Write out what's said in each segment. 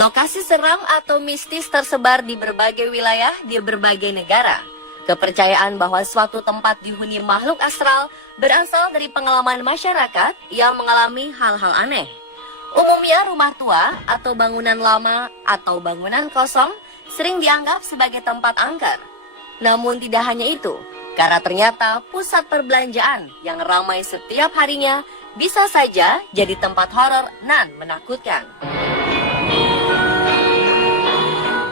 Lokasi seram atau mistis tersebar di berbagai wilayah di berbagai negara. Kepercayaan bahwa suatu tempat dihuni makhluk astral berasal dari pengalaman masyarakat yang mengalami hal-hal aneh. Umumnya rumah tua atau bangunan lama atau bangunan kosong sering dianggap sebagai tempat angker. Namun tidak hanya itu, karena ternyata pusat perbelanjaan yang ramai setiap harinya bisa saja jadi tempat horor dan menakutkan.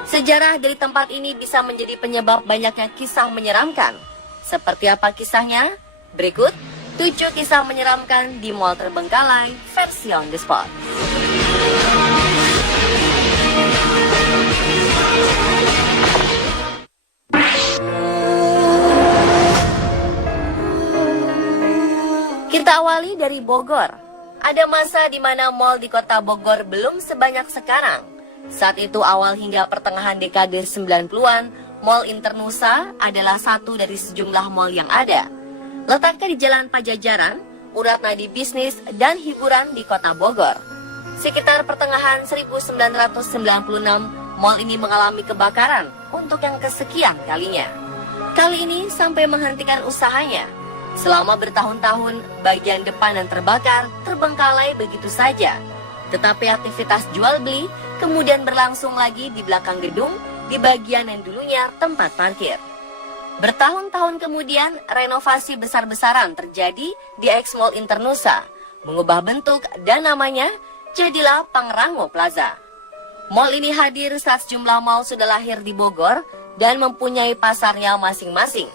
Sejarah dari tempat ini bisa menjadi penyebab banyaknya kisah menyeramkan. Seperti apa kisahnya? Berikut 7 kisah menyeramkan di Mall Terbengkalai versi on the spot. Kita awali dari Bogor. Ada masa di mana mall di kota Bogor belum sebanyak sekarang. Saat itu awal hingga pertengahan dekade 90-an, Mall Internusa adalah satu dari sejumlah mall yang ada. Letaknya di Jalan Pajajaran, urat nadi bisnis dan hiburan di kota Bogor. Sekitar pertengahan 1996, mall ini mengalami kebakaran untuk yang kesekian kalinya. Kali ini sampai menghentikan usahanya. Selama bertahun-tahun, bagian depan yang terbakar terbengkalai begitu saja. Tetapi aktivitas jual beli kemudian berlangsung lagi di belakang gedung di bagian yang dulunya tempat parkir. Bertahun-tahun kemudian renovasi besar-besaran terjadi di X Mall Internusa, mengubah bentuk dan namanya jadilah Pangrango Plaza. Mall ini hadir saat sejumlah mall sudah lahir di Bogor dan mempunyai pasarnya masing-masing.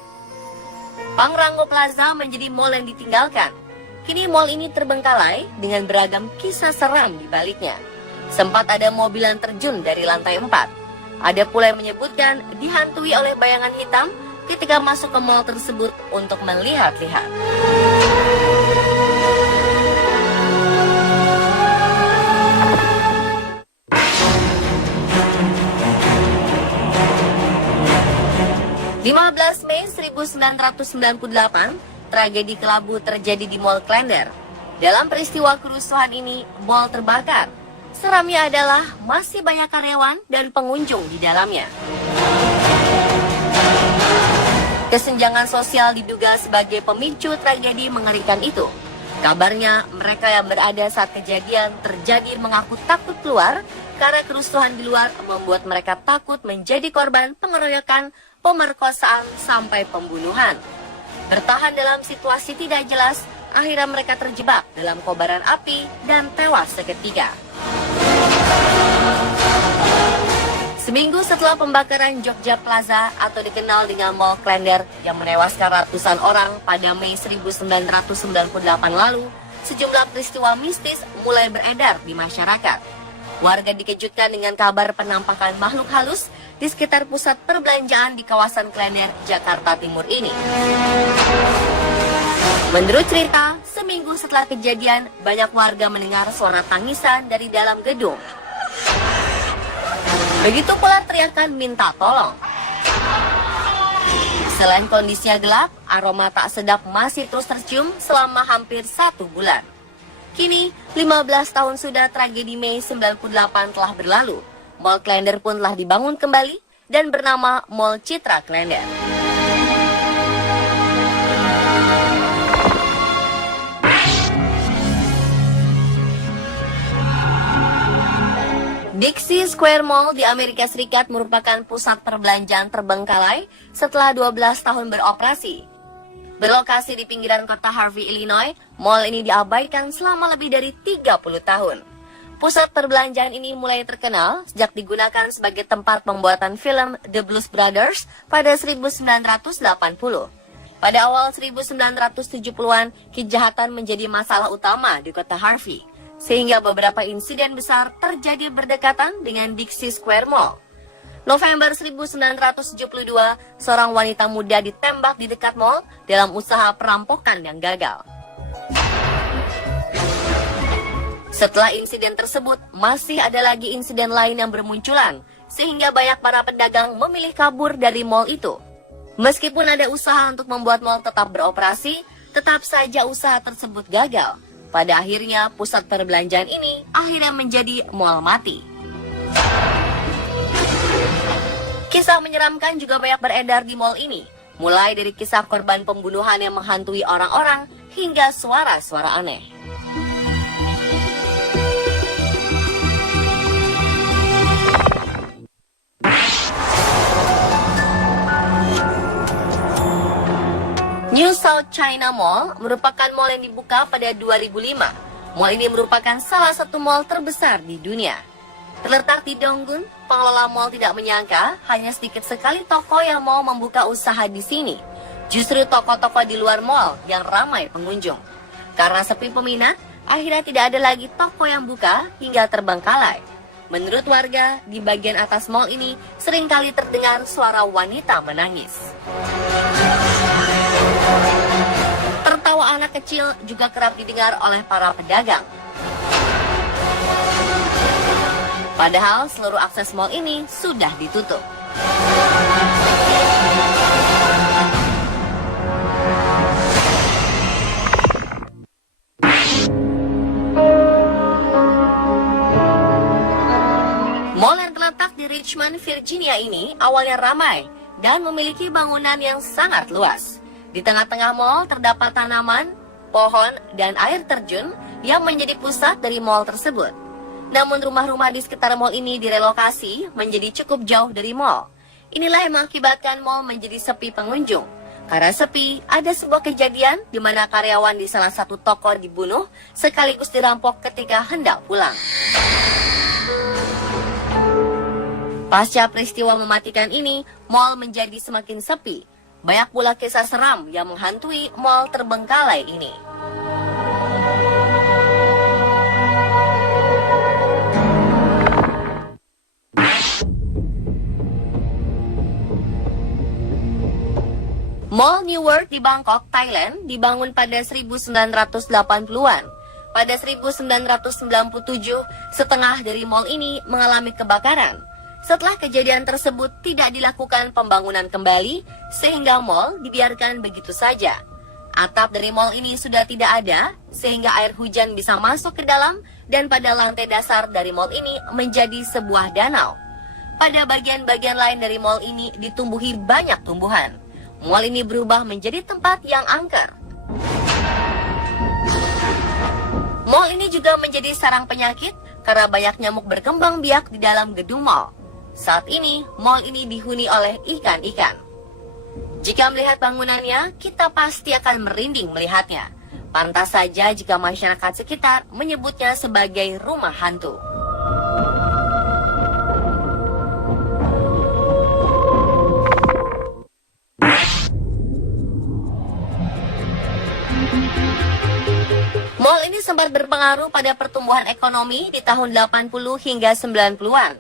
Pangrango Plaza menjadi mall yang ditinggalkan. Kini mall ini terbengkalai dengan beragam kisah seram di baliknya. Sempat ada mobil yang terjun dari lantai 4. Ada pula yang menyebutkan dihantui oleh bayangan hitam ketika masuk ke mall tersebut untuk melihat-lihat. Mei 1998, tragedi kelabu terjadi di Mall Klender. Dalam peristiwa kerusuhan ini, mall terbakar. Seramnya adalah masih banyak karyawan dan pengunjung di dalamnya. Kesenjangan sosial diduga sebagai pemicu tragedi mengerikan itu. Kabarnya, mereka yang berada saat kejadian terjadi mengaku takut keluar karena kerusuhan di luar membuat mereka takut menjadi korban pengeroyokan, pemerkosaan, sampai pembunuhan. Bertahan dalam situasi tidak jelas, akhirnya mereka terjebak dalam kobaran api dan tewas seketika. Seminggu setelah pembakaran Jogja Plaza atau dikenal dengan Mall Klender yang menewaskan ratusan orang pada Mei 1998 lalu, sejumlah peristiwa mistis mulai beredar di masyarakat. Warga dikejutkan dengan kabar penampakan makhluk halus di sekitar pusat perbelanjaan di kawasan Klender, Jakarta Timur ini. Menurut cerita, seminggu setelah kejadian, banyak warga mendengar suara tangisan dari dalam gedung. Begitu pula teriakan minta tolong. Selain kondisinya gelap, aroma tak sedap masih terus tercium selama hampir 1 bulan. Kini, 15 tahun sudah tragedi Mei 98 telah berlalu. Mall Klender pun telah dibangun kembali dan bernama Mall Citra Klender. Dixie Square Mall di Amerika Serikat merupakan pusat perbelanjaan terbengkalai setelah 12 tahun beroperasi. Berlokasi di pinggiran kota Harvey, Illinois, mall ini diabaikan selama lebih dari 30 tahun. Pusat perbelanjaan ini mulai terkenal sejak digunakan sebagai tempat pembuatan film The Blues Brothers pada 1980. Pada awal 1970-an, kejahatan menjadi masalah utama di kota Harvey, sehingga beberapa insiden besar terjadi berdekatan dengan Dixie Square Mall. November 1972, seorang wanita muda ditembak di dekat mall dalam usaha perampokan yang gagal. Setelah insiden tersebut, masih ada lagi insiden lain yang bermunculan, sehingga banyak para pedagang memilih kabur dari mall itu. Meskipun ada usaha untuk membuat mall tetap beroperasi, tetap saja usaha tersebut gagal. Pada akhirnya, pusat perbelanjaan ini akhirnya menjadi mall mati. Kisah menyeramkan juga banyak beredar di mal ini, mulai dari kisah korban pembunuhan yang menghantui orang-orang hingga suara-suara aneh. New South China Mall merupakan mall yang dibuka pada 2005. Mall ini merupakan salah satu mall terbesar di dunia. Terletak di Donggun, pengelola mall tidak menyangka hanya sedikit sekali toko yang mau membuka usaha di sini. Justru toko-toko di luar mall yang ramai pengunjung. Karena sepi peminat, akhirnya tidak ada lagi toko yang buka hingga terbengkalai. Menurut warga, di bagian atas mall ini seringkali terdengar suara wanita menangis. Tertawa anak kecil juga kerap didengar oleh para pedagang. Padahal seluruh akses mal ini sudah ditutup. Mall yang terletak di Richmond, Virginia ini awalnya ramai dan memiliki bangunan yang sangat luas. Di tengah-tengah mall terdapat tanaman, pohon, dan air terjun yang menjadi pusat dari mall tersebut. Namun rumah-rumah di sekitar mall ini direlokasi menjadi cukup jauh dari mall. Inilah yang mengakibatkan mall menjadi sepi pengunjung. Karena sepi, ada sebuah kejadian di mana karyawan di salah satu toko dibunuh sekaligus dirampok ketika hendak pulang. Pasca peristiwa mematikan ini, mall menjadi semakin sepi. Banyak pula kisah seram yang menghantui mall terbengkalai ini. Mall New World di Bangkok, Thailand dibangun pada 1980-an. Pada 1997, setengah dari mall ini mengalami kebakaran. Setelah kejadian tersebut tidak dilakukan pembangunan kembali, sehingga mall dibiarkan begitu saja. Atap dari mall ini sudah tidak ada, sehingga air hujan bisa masuk ke dalam, dan pada lantai dasar dari mall ini menjadi sebuah danau. Pada bagian-bagian lain dari mall ini ditumbuhi banyak tumbuhan. Mall ini berubah menjadi tempat yang angker. Mall ini juga menjadi sarang penyakit karena banyak nyamuk berkembang biak di dalam gedung mall. Saat ini, mall ini dihuni oleh ikan-ikan. Jika melihat bangunannya, kita pasti akan merinding melihatnya. Pantas saja jika masyarakat sekitar menyebutnya sebagai rumah hantu. Mall ini sempat berpengaruh pada pertumbuhan ekonomi di tahun 80 hingga 90-an.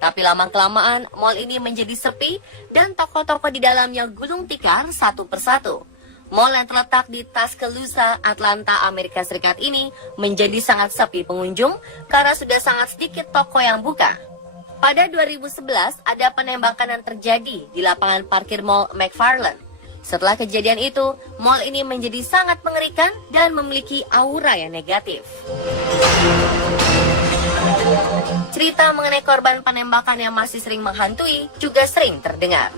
Tapi lama-kelamaan, mall ini menjadi sepi dan toko-toko di dalamnya gulung tikar satu persatu. Mall yang terletak di Tuscaloosa, Atlanta, Amerika Serikat ini menjadi sangat sepi pengunjung karena sudah sangat sedikit toko yang buka. Pada 2011, ada penembakan yang terjadi di lapangan parkir mall McFarland. Setelah kejadian itu, mall ini menjadi sangat mengerikan dan memiliki aura yang negatif. Cerita mengenai korban penembakan yang masih sering menghantui juga sering terdengar.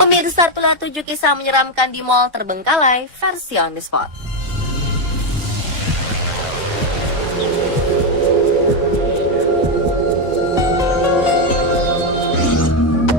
Pemirsa, itulah 7 kisah menyeramkan di mall terbengkalai versi On The Spot.